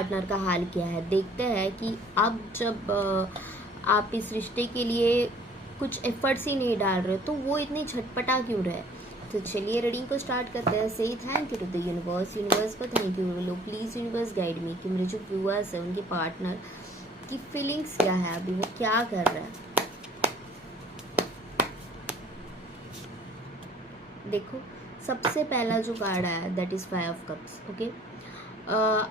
Partner का हाल क्या है। देखते हैं कि अब जब आप इस रिश्ते के लिए कुछ एफर्ट्स ही नहीं डाल रहे तो वो इतनी झटपटा क्यों रहे। तो चलिए रीडिंग को स्टार्ट करते हैं। से thank you to the universe. Universe को थैंक यू बोलो प्लीज़। यूनिवर्स गाइड मी कि मेरे जो व्यूअर्स हैं उनके पार्टनर की फीलिंग्स क्या है, अभी वो क्या कर रहा है। देखो सबसे पहला जो कार्ड आया that is 5 of cups. Okay,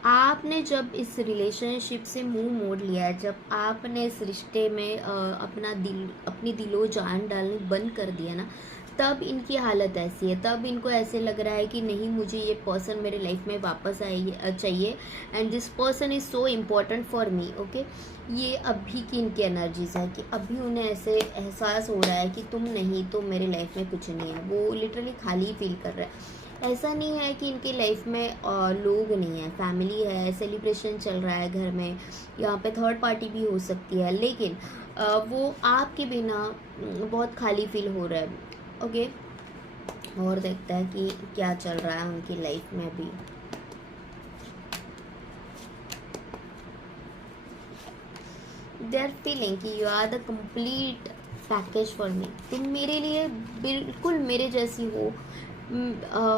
आपने जब इस रिलेशनशिप से मुंह मोड़ लिया है, जब आपने इस रिश्ते में अपनी दिलो जान डालनी बंद कर दिया ना, तब इनकी हालत ऐसी है। तब इनको ऐसे लग रहा है कि नहीं, मुझे ये पर्सन मेरे लाइफ में वापस चाहिए and this person is so important for me. Okay, ये अभी की इनकी एनर्जीज है कि अभी उन्हें ऐसे एहसास हो रहा है कि तुम नहीं तो मेरे लाइफ में कुछ नहीं है। वो लिटरली खाली फील कर रहा है। ऐसा नहीं है कि इनके लाइफ में लोग नहीं है, फैमिली है, सेलिब्रेशन चल रहा है घर में, यहाँ पे थर्ड पार्टी भी हो सकती है, लेकिन वो आपके बिना बहुत खाली फील हो रहा है। ओके, और देखता है कि क्या चल रहा है उनकी लाइफ में भी। दे आर फीलिंग कि you are the complete package for me. तुम मेरे लिए बिल्कुल मेरे जैसी हो।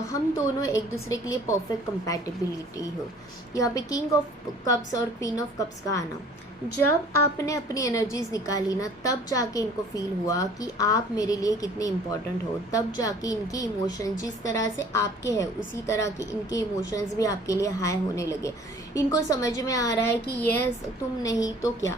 हम दोनों एक दूसरे के लिए परफेक्ट कंपैटिबिलिटी हो। यहाँ पे किंग ऑफ कप्स और क्वीन ऑफ कप्स का आना, जब आपने अपनी एनर्जीज निकाली ना, तब जाके इनको फील हुआ कि आप मेरे लिए कितने इम्पोर्टेंट हो। तब जाके इनके इमोशंस जिस तरह से आपके हैं उसी तरह के इनके इमोशंस भी आपके लिए हाई होने लगे। इनको समझ में आ रहा है कि यस तुम नहीं तो क्या।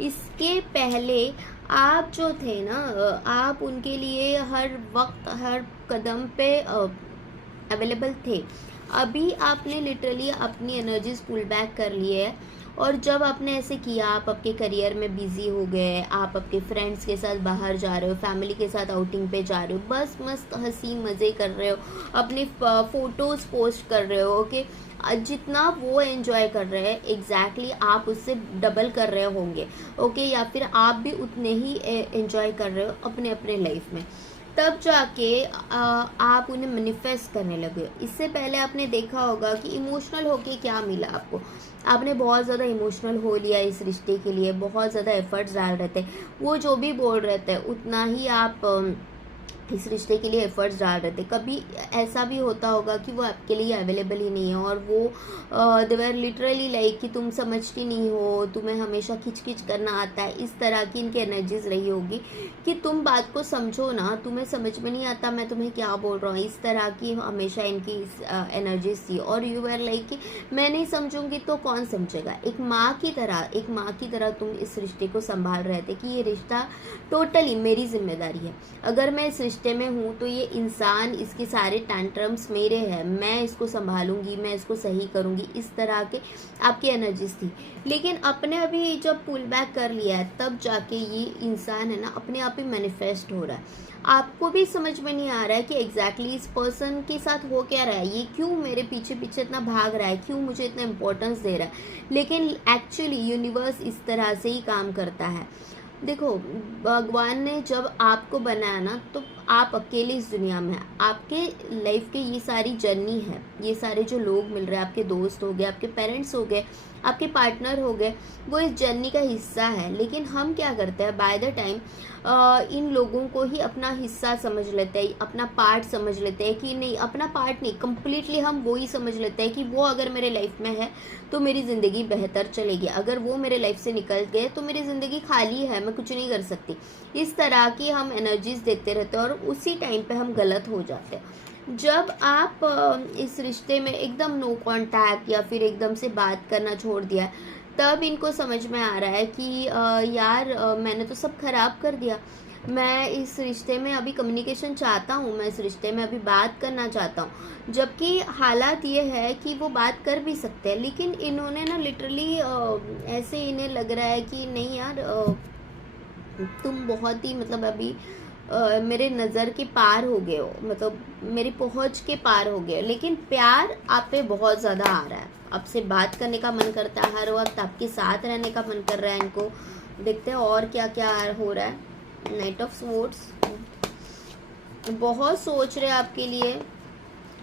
इसके पहले आप जो थे ना, आप उनके लिए हर वक्त हर कदम पे अवेलेबल थे। अभी आपने लिटरली अपनी एनर्जीज पुल बैक कर ली है। और जब आपने ऐसे किया, आप आपके करियर में बिजी हो गए, आप आपके फ्रेंड्स के साथ बाहर जा रहे हो, फैमिली के साथ आउटिंग पे जा रहे हो, बस मस्त हंसी मज़े कर रहे हो, अपनी फ़ोटोज़ पोस्ट कर रहे हो। ओके, जितना वो एंजॉय कर रहे हैं एग्जैक्टली आप उससे डबल कर रहे होंगे। ओके, या फिर आप भी उतने ही एंजॉय कर रहे हो अपने अपने लाइफ में। तब जाके आप उन्हें मैनिफेस्ट करने लगे। इससे पहले आपने देखा होगा कि इमोशनल होके क्या मिला आपको। आपने बहुत ज़्यादा इमोशनल हो लिया इस रिश्ते के लिए, बहुत ज़्यादा एफर्ट्स डाल रहे थे। वो जो भी बोल रहे थे उतना ही आप इस रिश्ते के लिए एफर्ट्स डाल रहे थे। कभी ऐसा भी होता होगा कि वो आपके लिए अवेलेबल ही नहीं है और वो दे वर लिटरली लाइक कि तुम समझती नहीं हो, तुम्हें हमेशा खिच खिच करना आता है। इस तरह की इनकी एनर्जीज रही होगी कि तुम बात को समझो ना, तुम्हें समझ में नहीं आता मैं तुम्हें क्या बोल रहा हूँ। इस तरह की हमेशा इनकी एनर्जीज थी। और यू वर लाइक कि मैं नहीं समझूंगी तो कौन समझेगा। एक माँ की तरह तुम इस रिश्ते को संभाल रहे थे कि ये रिश्ता टोटली मेरी जिम्मेदारी है। अगर मैं इस रिश्ते में हूँ तो ये इंसान, इसके सारे टैंट्रम्स मेरे हैं, मैं इसको संभालूंगी, मैं इसको सही करूँगी। इस तरह के आपकी एनर्जीज थी। लेकिन अपने अभी जब पुल बैक कर लिया है तब जाके ये इंसान है ना अपने आप ही मैनिफेस्ट हो रहा है। आपको भी समझ में नहीं आ रहा है कि एग्जैक्टली इस पर्सन के साथ हो क्या रहा है, ये क्यों मेरे पीछे पीछे इतना भाग रहा है, क्यों मुझे इतना इम्पोर्टेंस दे रहा है। लेकिन एक्चुअली यूनिवर्स इस तरह से ही काम करता है। देखो, भगवान ने जब आपको बनाया ना तो आप अकेले इस दुनिया में हैं। आपके लाइफ के ये सारी जर्नी है, ये सारे जो लोग मिल रहे हैं, आपके दोस्त हो गए, आपके पेरेंट्स हो गए, आपके पार्टनर हो गए, वो इस जर्नी का हिस्सा है। लेकिन हम क्या करते हैं, बाय द टाइम इन लोगों को ही अपना हिस्सा समझ लेते हैं, अपना पार्ट समझ लेते हैं। कि नहीं, अपना पार्ट नहीं, कम्प्लीटली हम वो ही समझ लेते हैं कि वो अगर मेरे लाइफ में है तो मेरी ज़िंदगी बेहतर चलेगी, अगर वो मेरे लाइफ से निकल गए तो मेरी ज़िंदगी खाली है, मैं कुछ नहीं कर सकती। इस तरह की हम एनर्जीज देते रहते हैं और उसी टाइम पे हम गलत हो जाते हैं। जब आप इस रिश्ते में एकदम नो कांटेक्ट या फिर एकदम से बात करना छोड़ दिया, तब इनको समझ में आ रहा है कि यार मैंने तो सब खराब कर दिया। मैं इस रिश्ते में अभी कम्युनिकेशन चाहता हूँ, मैं इस रिश्ते में अभी बात करना चाहता हूँ, जबकि हालात ये है कि वो बात कर भी सकते हैं। लेकिन इन्होंने ना लिटरली ऐसे इन्हें लग रहा है कि नहीं यार, तुम बहुत ही मतलब अभी मेरे नज़र के पार हो गए हो, मतलब मेरी पहुँच के पार हो गए। लेकिन प्यार आप पे बहुत ज़्यादा आ रहा है, आपसे बात करने का मन करता है, हर वक्त आपके साथ रहने का मन कर रहा है इनको। देखते हैं और क्या क्या हो रहा है। नाइट ऑफ स्वॉर्ड्स, बहुत सोच रहे हैं आपके लिए,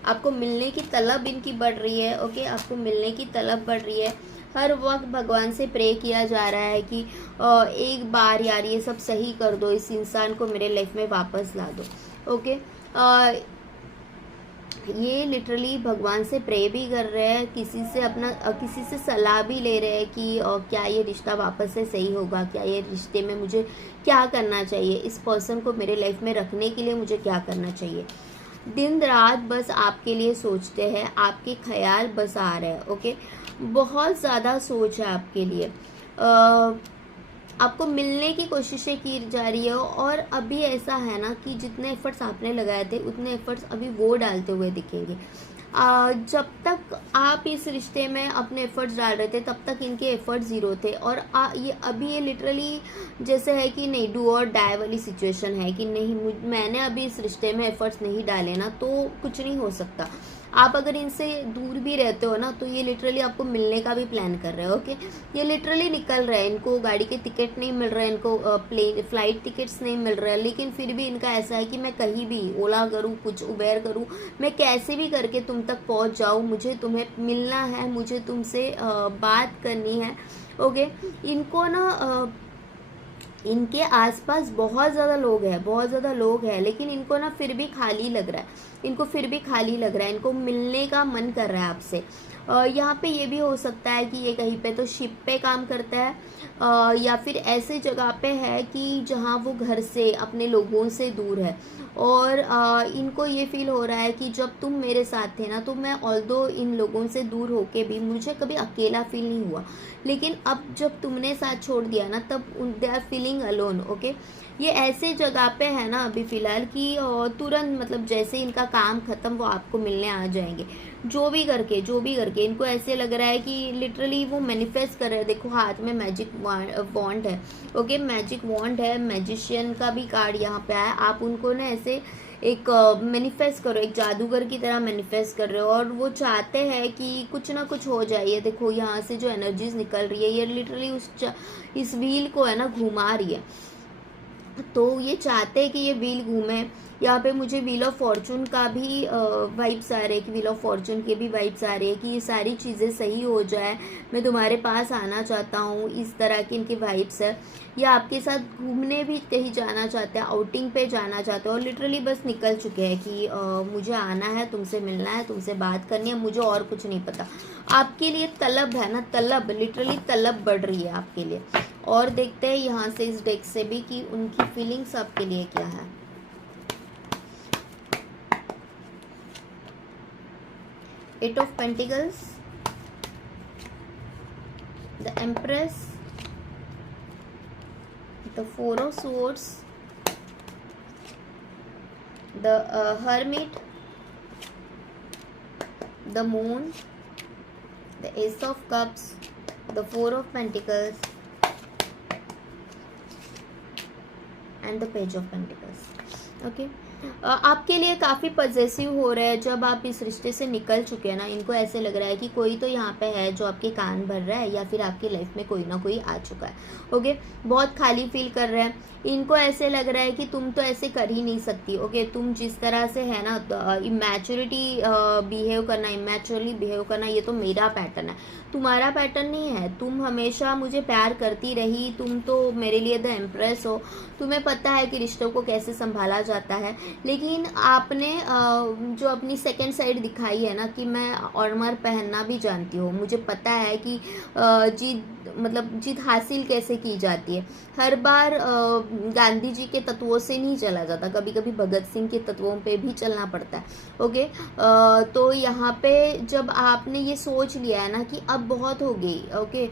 आपको मिलने की तलब इनकी बढ़ रही है। ओके, आपको मिलने की तलब बढ़ रही है। हर वक्त भगवान से प्रे किया जा रहा है कि एक बार यार ये सब सही कर दो, इस इंसान को मेरे लाइफ में वापस ला दो। ओके, ये लिटरली भगवान से प्रे भी कर रहे हैं, किसी से सलाह भी ले रहे हैं कि क्या ये रिश्ता वापस से सही होगा, क्या ये रिश्ते में मुझे क्या करना चाहिए, इस पर्सन को मेरे लाइफ में रखने के लिए मुझे क्या करना चाहिए। दिन रात बस आपके लिए सोचते हैं, आपके ख्याल बस आ रहे हैं। ओके, बहुत ज़्यादा सोच है आपके लिए, आपको मिलने की कोशिशें की जा रही है। और अभी ऐसा है ना कि जितने एफर्ट्स आपने लगाए थे उतने एफर्ट्स अभी वो डालते हुए दिखेंगे। जब तक आप इस रिश्ते में अपने एफर्ट्स डाल रहे थे तब तक इनके एफर्ट्स ज़ीरो थे, और ये लिटरली जैसे है कि नहीं, डू और डाई वाली सिचुएशन है कि नहीं, मैंने अभी इस रिश्ते में एफर्ट्स नहीं डाले ना तो कुछ नहीं हो सकता। आप अगर इनसे दूर भी रहते हो ना तो ये लिटरली आपको मिलने का भी प्लान कर रहे हो। ओके, ये लिटरली निकल रहे हैं, इनको गाड़ी के टिकट नहीं मिल रहे हैं, इनको फ्लाइट टिकट्स नहीं मिल रहे हैं, लेकिन फिर भी इनका ऐसा है कि मैं कहीं भी ओला करूँ, कुछ उबेर करूँ, मैं कैसे भी करके तुम तक पहुँच जाऊँ, मुझे तुम्हें मिलना है, मुझे तुमसे बात करनी है। ओके, इनको ना इनके आसपास बहुत ज़्यादा लोग हैं, लेकिन इनको ना फिर भी खाली लग रहा है, इनको मिलने का मन कर रहा है आपसे। यहाँ पे ये भी हो सकता है कि ये कहीं पे तो शिप पे काम करता है, या फिर ऐसे जगह पे है कि जहाँ वो घर से, अपने लोगों से दूर है। और इनको ये फील हो रहा है कि जब तुम मेरे साथ थे ना तो मैं ऑल्दो इन लोगों से दूर होके भी मुझे कभी अकेला फील नहीं हुआ, लेकिन अब जब तुमने साथ छोड़ दिया ना तब they are feeling alone. Okay, ये ऐसे जगह पे है ना अभी फ़िलहाल कि तुरंत, मतलब जैसे इनका काम ख़त्म वो आपको मिलने आ जाएंगे, जो भी करके इनको ऐसे लग रहा है कि लिटरली वो मैनिफेस्ट कर रहे हैं। देखो हाथ में मैजिक वॉन्ड है। ओके, मैजिक वॉन्ड है, मैजिशियन का भी कार्ड यहाँ पे आया। आप उनको ना ऐसे एक मैनिफेस्ट करो, एक जादूगर की तरह मैनिफेस्ट कर रहे हो, और वो चाहते हैं कि कुछ ना कुछ हो जाए। देखो यहाँ से जो एनर्जीज निकल रही है ये लिटरली इस व्हील को है ना घुमा रही है, तो ये चाहते हैं कि ये व्हील घूमे। यहाँ पे मुझे व्हील ऑफ फॉर्चून का भी वाइब्स आ रहे हैं, कि व्हील ऑफ फॉर्चून के भी वाइब्स आ रहे हैं कि ये सारी चीज़ें सही हो जाए, मैं तुम्हारे पास आना चाहता हूँ, इस तरह की इनके वाइब्स है। या आपके साथ घूमने भी कहीं जाना चाहते हैं, आउटिंग पे जाना चाहते हो, और लिटरली बस निकल चुके हैं कि मुझे आना है, तुमसे मिलना है, तुमसे बात करनी है, मुझे और कुछ नहीं पता। आपके लिए तलब है ना, तलब, लिटरली तलब बढ़ रही है आपके लिए। और देखते हैं यहाँ से इस डेक से भी कि उनकी फीलिंग्स आपके लिए क्या है। Eight of pentacles, the empress, the four of swords, the hermit, the moon, the ace of cups, the four of pentacles and the page of pentacles. Okay, आपके लिए काफ़ी पॉजेसिव हो रहा है जब आप इस रिश्ते से निकल चुके हैं ना। इनको ऐसे लग रहा है कि कोई तो यहाँ पे है जो आपके कान भर रहा है, या फिर आपकी लाइफ में कोई ना कोई आ चुका है। ओके, बहुत खाली फील कर रहे हैं। इनको ऐसे लग रहा है कि तुम तो ऐसे कर ही नहीं सकती। ओके, तुम जिस तरह से है ना इमेचुरली बिहेव करना ये तो मेरा पैटर्न है, तुम्हारा पैटर्न नहीं है। तुम हमेशा मुझे प्यार करती रही, तुम तो मेरे लिए द एम्प्रेस हो, तुम्हें पता है कि रिश्तों को कैसे संभाला जाता है। लेकिन आपने जो अपनी सेकंड साइड दिखाई है ना कि मैं आर्मर पहनना भी जानती हूँ, मुझे पता है कि जीत हासिल कैसे की जाती है। हर बार गांधी जी के तत्वों से नहीं चला जाता, कभी कभी भगत सिंह के तत्वों पे भी चलना पड़ता है। ओके, तो यहाँ पे जब आपने ये सोच लिया है ना कि अब बहुत हो गई, ओके,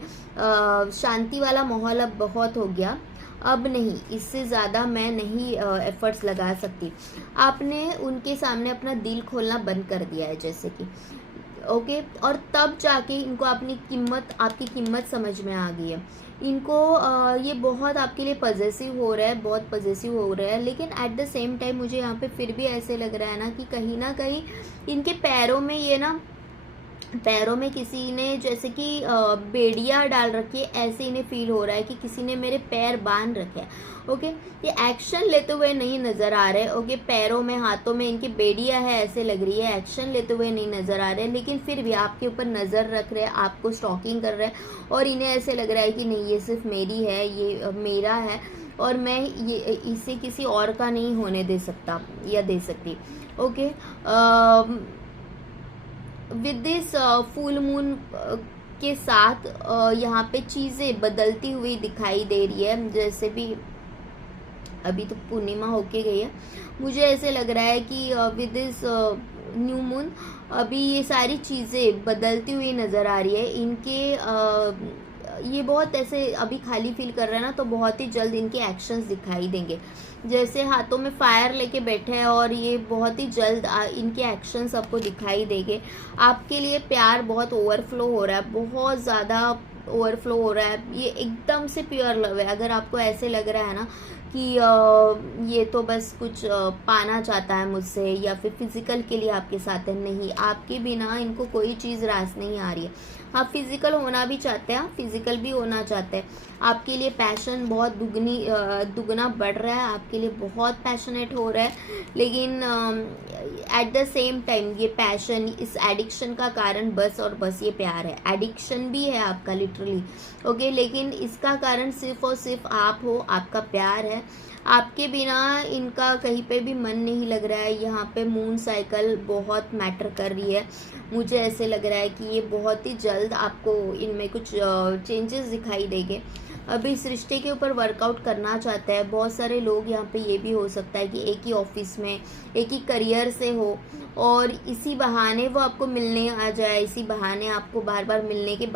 शांति वाला माहौल अब बहुत हो गया, अब नहीं, इससे ज़्यादा मैं नहीं एफर्ट्स लगा सकती, आपने उनके सामने अपना दिल खोलना बंद कर दिया है जैसे कि। ओके, और तब जाके इनको आपकी कीमत समझ में आ गई है। इनको ये बहुत आपके लिए पॉजेसिव हो रहा है, लेकिन एट द सेम टाइम मुझे यहाँ पे फिर भी ऐसे लग रहा है ना कि कहीं ना कहीं इनके पैरों में ये ना पैरों में किसी ने जैसे कि बेड़ियाँ डाल रखी है, ऐसे इन्हें फील हो रहा है कि किसी ने मेरे पैर बांध रखे हैं। ओके, ये एक्शन लेते हुए नहीं नज़र आ रहे। ओके, पैरों में हाथों में इनकी बेड़ियाँ है ऐसे लग रही है, एक्शन लेते हुए नहीं नज़र आ रहे, लेकिन फिर भी आपके ऊपर नज़र रख रहे हैं, आपको स्टॉकिंग कर रहे हैं और इन्हें ऐसे लग रहा है कि नहीं, ये सिर्फ मेरी है, ये मेरा है और मैं ये इसे किसी और का नहीं होने दे सकता या दे सकती। Okay, with this full moon के साथ यहाँ पे चीज़ें बदलती हुई दिखाई दे रही है। जैसे भी अभी तो पूर्णिमा होके गई है, मुझे ऐसे लग रहा है कि विद दिस न्यू मून अभी ये सारी चीज़ें बदलती हुई नज़र आ रही है। ये बहुत ऐसे अभी खाली फील कर रहे हैं ना, तो बहुत ही जल्द इनके एक्शंस दिखाई देंगे। जैसे हाथों में फायर लेके बैठे हैं और ये बहुत ही जल्द इनके एक्शंस आपको दिखाई देंगे। आपके लिए प्यार बहुत ओवरफ्लो हो रहा है, बहुत ज़्यादा ओवरफ्लो हो रहा है। ये एकदम से प्योर लव है। अगर आपको ऐसे लग रहा है ना कि ये तो बस कुछ पाना चाहता है मुझसे या फिर फिजिकल के लिए आपके साथ है, नहीं, आपके बिना इनको कोई चीज़ रास नहीं आ रही है। आप फिजिकल होना भी चाहते हैं, आप फिजिकल भी होना चाहते हैं। आपके लिए पैशन बहुत दुगना बढ़ रहा है, आपके लिए बहुत पैशनेट हो रहा है, लेकिन एट द सेम टाइम ये पैशन, इस एडिक्शन का कारण बस और बस ये प्यार है। एडिक्शन भी है आपका लिटरली, ओके, लेकिन इसका कारण सिर्फ और सिर्फ आप हो, आपका प्यार है। आपके बिना इनका कहीं पे भी मन नहीं लग रहा है। यहाँ पे मून साइकिल बहुत मैटर कर रही है। मुझे ऐसे लग रहा है कि ये बहुत ही जल्द आपको इनमें कुछ चेंजेस दिखाई देंगे। अभी इस रिश्ते के ऊपर वर्कआउट करना चाहता है बहुत सारे लोग। यहाँ पे ये भी हो सकता है कि एक ही ऑफिस में, एक ही करियर से हो और इसी बहाने वो आपको मिलने आ जाए, इसी बहाने आपको बार बार मिलने के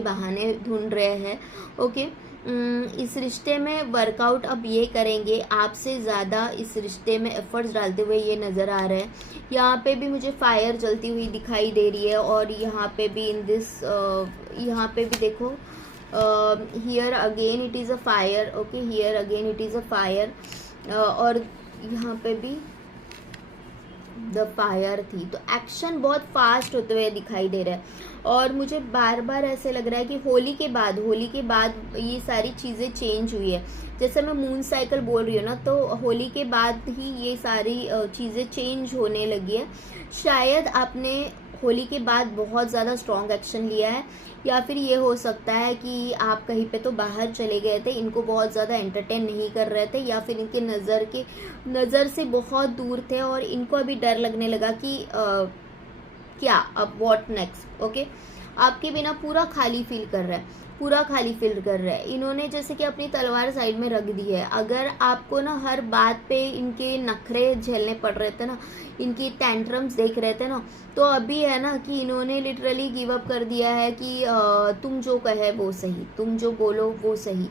बहाने ढूंढ रहे हैं। ओके, इस रिश्ते में वर्कआउट अब ये करेंगे, आपसे ज़्यादा इस रिश्ते में एफर्ट्स डालते हुए ये नज़र आ रहे हैं। यहाँ पे भी मुझे फायर जलती हुई दिखाई दे रही है और यहाँ पे भी यहाँ पे भी देखो, here again it is a fire. Okay, here again it is a fire और यहाँ पे भी द फायर थी। तो एक्शन बहुत फास्ट होते हुए दिखाई दे रहा है और मुझे बार बार ऐसे लग रहा है कि होली के बाद ये सारी चीज़ें चेंज हुई है। जैसे मैं मून साइकिल बोल रही हूँ ना, तो होली के बाद ही ये सारी चीज़ें चेंज होने लगी है। शायद आपने होली के बाद बहुत ज़्यादा स्ट्रॉन्ग एक्शन लिया है या फिर ये हो सकता है कि आप कहीं पे तो बाहर चले गए थे, इनको बहुत ज़्यादा एंटरटेन नहीं कर रहे थे या फिर इनके नज़र से बहुत दूर थे और इनको अभी डर लगने लगा कि क्या अब व्हाट नेक्स्ट। ओके, आपके बिना पूरा खाली फील कर रहा है। इन्होंने जैसे कि अपनी तलवार साइड में रख दी है। अगर आपको ना हर बात पे इनके नखरे झेलने पड़ रहे थे ना, इनकी टैंट्रम्स देख रहे थे ना, तो अभी है ना कि इन्होंने लिटरली गिव अप कर दिया है कि तुम जो कहे वो सही, तुम जो बोलो वो सही।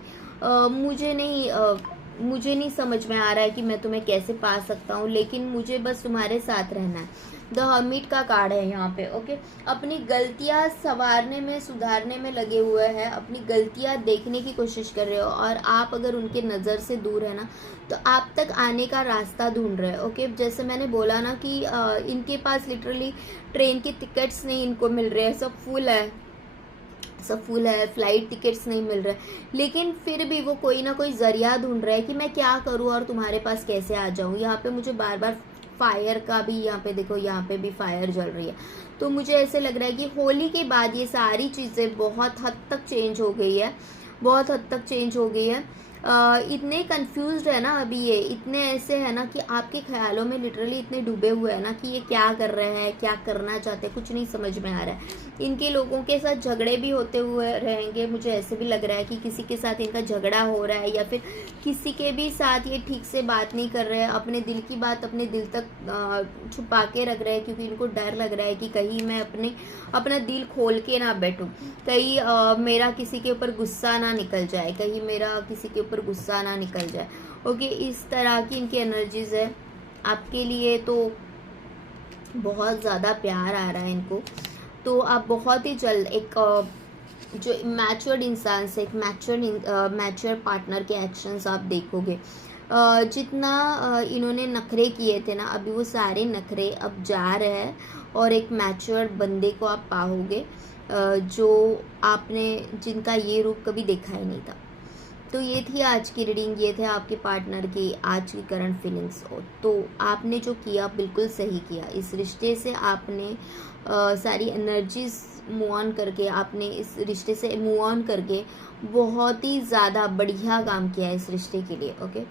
मुझे नहीं समझ में आ रहा है कि मैं तुम्हें कैसे पा सकता हूँ, लेकिन मुझे बस तुम्हारे साथ रहना है। द हर्मिट का कार्ड है यहाँ पे। ओके, अपनी गलतियाँ संवारने में, सुधारने में लगे हुए हैं, अपनी गलतियाँ देखने की कोशिश कर रहे हो और आप अगर उनके नज़र से दूर है ना, तो आप तक आने का रास्ता ढूंढ रहे हो। ओके, जैसे मैंने बोला ना कि इनके पास लिटरली ट्रेन की टिकट्स नहीं इनको मिल रहे हैं, सब फुल है, फ्लाइट टिकट्स नहीं मिल रहे, लेकिन फिर भी वो कोई ना कोई जरिया ढूंढ रहे हैं कि मैं क्या करूँ और तुम्हारे पास कैसे आ जाऊँ। यहाँ पे मुझे बार बार फायर का भी, यहाँ पे देखो, यहाँ पे भी फायर जल रही है। तो मुझे ऐसे लग रहा है कि होली के बाद ये सारी चीज़ें बहुत हद तक चेंज हो गई है। इतने कंफ्यूज्ड है ना अभी, ये इतने ऐसे है ना कि आपके ख्यालों में लिटरली इतने डूबे हुए हैं ना कि ये क्या कर रहे हैं, क्या करना चाहते हैं, कुछ नहीं समझ में आ रहा है। इनके लोगों के साथ झगड़े भी होते हुए रहेंगे। मुझे ऐसे भी लग रहा है कि किसी के साथ इनका झगड़ा हो रहा है या फिर किसी के भी साथ ये ठीक से बात नहीं कर रहे हैं, अपने दिल की बात अपने दिल तक छुपा के रख रहे हैं, क्योंकि इनको डर लग रहा है कि कहीं मैं अपना दिल खोल के ना बैठूं, कहीं मेरा किसी के ऊपर गुस्सा ना निकल जाए, ओके, इस तरह की इनकी एनर्जीज है। आपके लिए तो बहुत ज़्यादा प्यार आ रहा है इनको, तो आप बहुत ही जल्द एक जो मैच्योर्ड इंसान से एक मैच्योर पार्टनर के एक्शंस आप देखोगे। जितना इन्होंने नखरे किए थे ना, अभी वो सारे नखरे अब जा रहे हैं और एक मैच्योर बंदे को आप पाओगे जो आपने जिनका ये रूप कभी देखा ही नहीं था। तो ये थी आज की रीडिंग, ये थे आपके पार्टनर की आज की करंट फीलिंग्स। तो आपने जो किया बिल्कुल सही किया। इस रिश्ते से आपने सारी एनर्जीज मूव ऑन करके, आपने इस रिश्ते से मूव ऑन करके बहुत ही ज़्यादा बढ़िया काम किया है इस रिश्ते के लिए। ओके,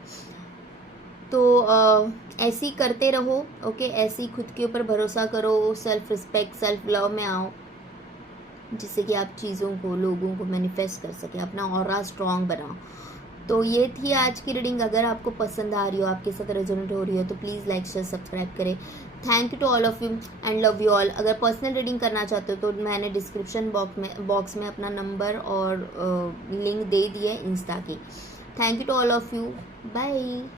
तो ऐसे ही करते रहो। ओके, ऐसे ही खुद के ऊपर भरोसा करो, सेल्फ रिस्पेक्ट, सेल्फ लव में आओ, जिससे कि आप चीज़ों को, लोगों को मैनिफेस्ट कर सकें, अपना ऑरा स्ट्रॉन्ग बनाओ। तो ये थी आज की रीडिंग। अगर आपको पसंद आ रही हो, आपके साथ रेजोनेट हो रही हो, तो प्लीज़ लाइक शेयर सब्सक्राइब करें। Thank you to all of you and love you all. अगर पर्सनल रीडिंग करना चाहते हो तो मैंने डिस्क्रिप्शन बॉक्स में अपना नंबर और लिंक दे दी है इंस्टा की। Thank you to all of you, bye.